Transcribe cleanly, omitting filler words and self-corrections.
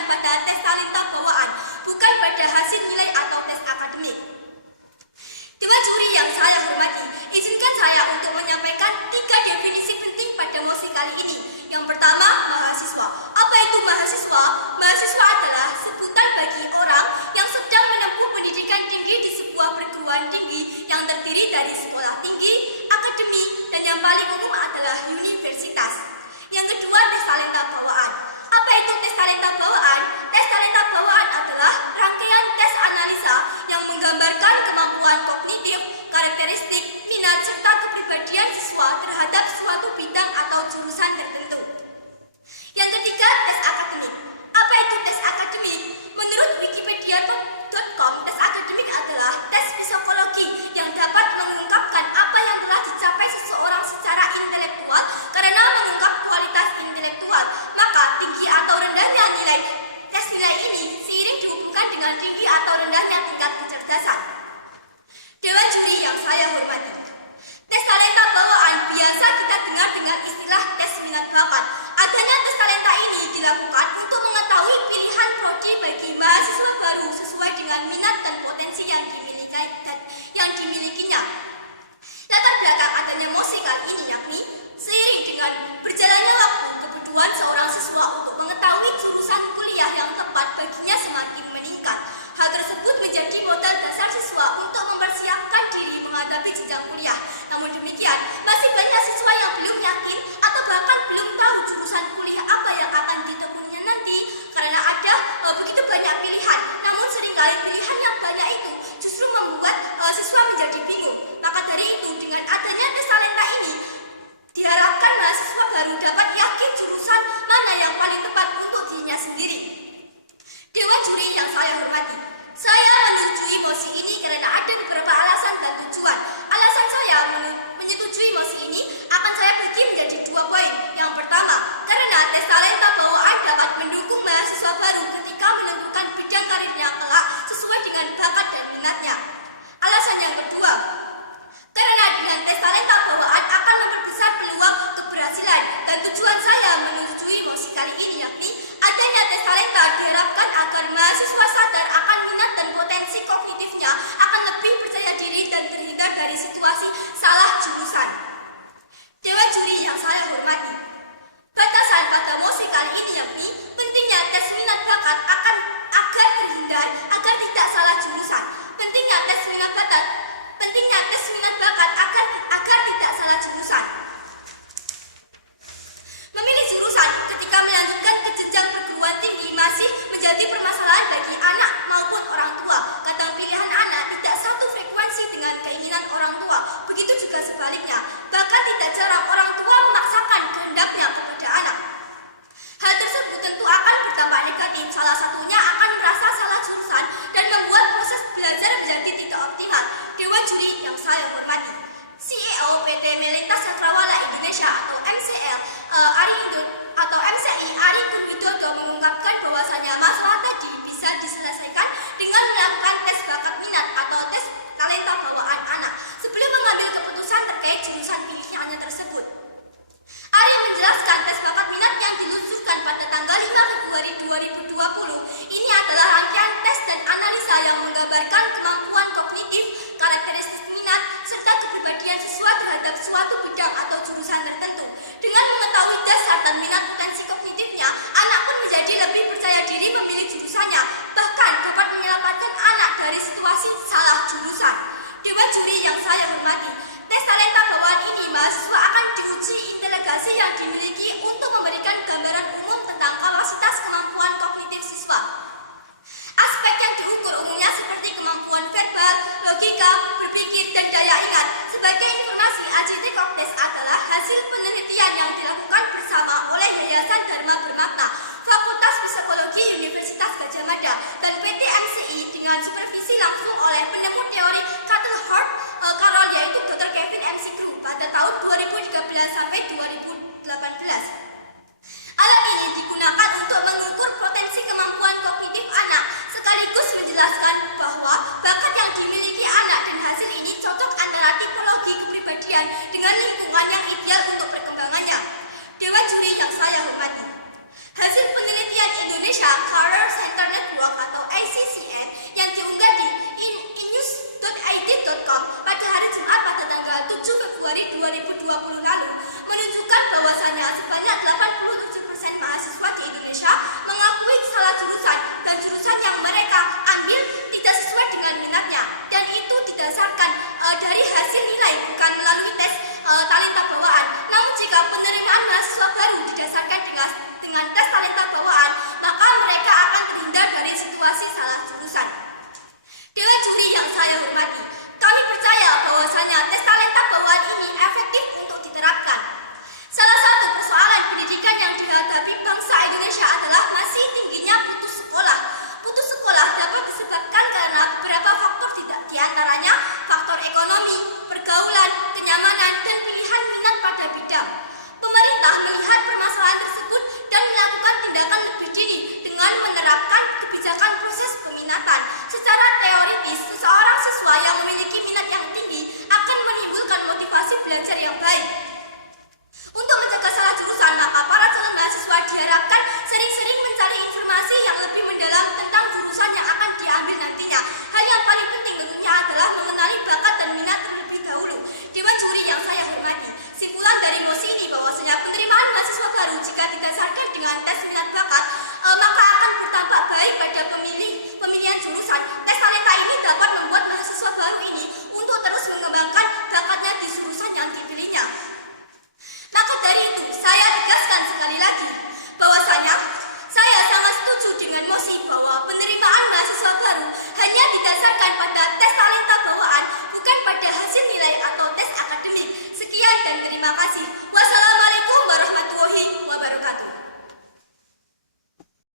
didasarkan pada tes talenta bawaan, bukan pada hasil nilai atau tes akademik. Dewan juri yang saya hormati, izinkan saya untuk menyampaikan 3 definisi penting pada mosi kali ini. Yang pertama, mahasiswa. Apa itu mahasiswa? Mahasiswa adalah sebutan bagi orang yang sedang menempuh pendidikan tinggi di sebuah perguruan tinggi yang terdiri dari sekolah tinggi, akademi, dan yang paling umum adalah universitas. Yang kedua, tes talenta bawaan. Apa itu tes talenta bawaan? Tes talenta bawaan adalah rangkaian tes analisa yang menggambarkan kemampuan kognitif, karakteristik, minat, serta kepribadian siswa terhadap suatu bidang atau jurusan tertentu. Yang ketiga, tes akademik. Apa itu tes akademik? Menurut wikipedia.com, tes akademik adalah tes psikologi yang dapat mengungkapkan apa yang telah dicapai seseorang secara intelektual karena mengungkap kualitas intelektual. Maka tinggi atau rendahnya nilai tes nilai ini seiring dihubungkan dengan tinggi atau rendahnya tingkat kecerdasan. Dewan juri yang saya hormati, tes talenta bawaan biasa kita dengar dengan istilah tes minat bakat. Adanya tes talenta ini dilakukan untuk mengetahui pilihan prodi bagi mahasiswa baru sesuai dengan minat dan potensi yang dimilikinya. Latar belakang adanya mosi kali ini yakni seiring dengan berjalannya waktu, kebutuhan seorang siswa untuk mengetahui jurusan kuliah yang tepat baginya semakin meningkat. Hal tersebut menjadi modal dasar siswa untuk mempersiapkan diri menghadapi jenjang kuliah. Namun demikian, masih banyak siswa yang belum yakin atau bahkan belum tahu jurusan kuliah apa yang akan ditekuninya nanti karena ada begitu banyak pilihan. Namun seringkali pilihan yang banyak itu justru membuat siswa menjadi bingung. Maka dari itu, dengan adanya tes talenta ini, diharapkan mahasiswa baru dapat yakin jurusan mana yang paling tepat untuk dirinya sendiri. Dewan juri yang saya hormati, saya menyetujui mosi ini karena ada beberapa alasan dan tujuan. Alasan saya menyetujui mosi ini akan saya bagi menjadi 2 poin. Yang pertama, karena tes talenta bawaan dapat mendukung mahasiswa baru ketika menentukan bidang karirnya kelak sesuai dengan bakat dan minatnya. Alasan yang kedua, karena dengan tes talenta bawaan akan memperbesar peluang keberhasilan. Dan tujuan saya menyetujui mosi kali ini yakni adanya tes talenta diharapkan agar mahasiswa sadar akan minat dan potensi kognitifnya, akan lebih percaya diri dan terhindar dari situasi salah jurusan. Dewan juri yang saya hormati, batasan pada mosi kali ini yakni pentingnya tes minat bakat agar terhindar agar tidak salah jurusan. Pentingnya tes minat bakat agar tidak salah jurusan. Memilih jurusan ketika melanjutkan ke jenjang perguruan tinggi masih menjadi permasalahan bagi anak maupun orang tua. Kadang pilihan anak tidak satu frekuensi dengan keinginan orang tua. Begitu juga sebaliknya. Bahkan tidak jarang orang tua memaksakan kehendaknya kepada anak. Hal tersebut tentu akan berdampak negatif. Salah satunya akan merasa salah jurusan dan membuat proses belajar menjadi tidak optimal. Dewan juri yang saya hormati, CEO PT Melitas Cakrawala Indonesia atau MCI Ari Widodo mengungkapkan bahwasanya masalah tadi bisa diselesaikan dengan melakukan tes bakat minat atau tes talenta bawaan anak sebelum mengambil keputusan terkait jurusan pilihannya tersebut. Ari menjelaskan tes bakat minat yang diluncurkan pada tanggal 5 Februari 2020 ini adalah rangkaian tes dan analisa yang menggambarkan kemampuan kognitif, karakteristik minat, serta kepribadian siswa terhadap suatu bidang atau jurusan tertentu. Dengan mengetahui dasar dan minat potensi kognitifnya, anak pun menjadi lebih percaya diri memilih jurusannya, bahkan dapat menyelamatkan anak dari situasi salah jurusan. Dewan juri yang saya hormati, tes talenta bawaan ini mahasiswa akan diuji integrasi yang dimiliki untuk memberikan gambaran umum tentang kapasitas kemampuan kognitif siswa. baru jika didasarkan dengan tes minat bakat, maka akan berdampak baik pada pemilihan jurusan. Tes talenta ini dapat membuat mahasiswa baru ini untuk terus mengembangkan bakatnya di jurusan yang dipilihnya. Maka dari itu, saya tegaskan sekali lagi bahwasanya saya sangat setuju dengan mosi bahwa penerimaan mahasiswa baru hanya didasarkan pada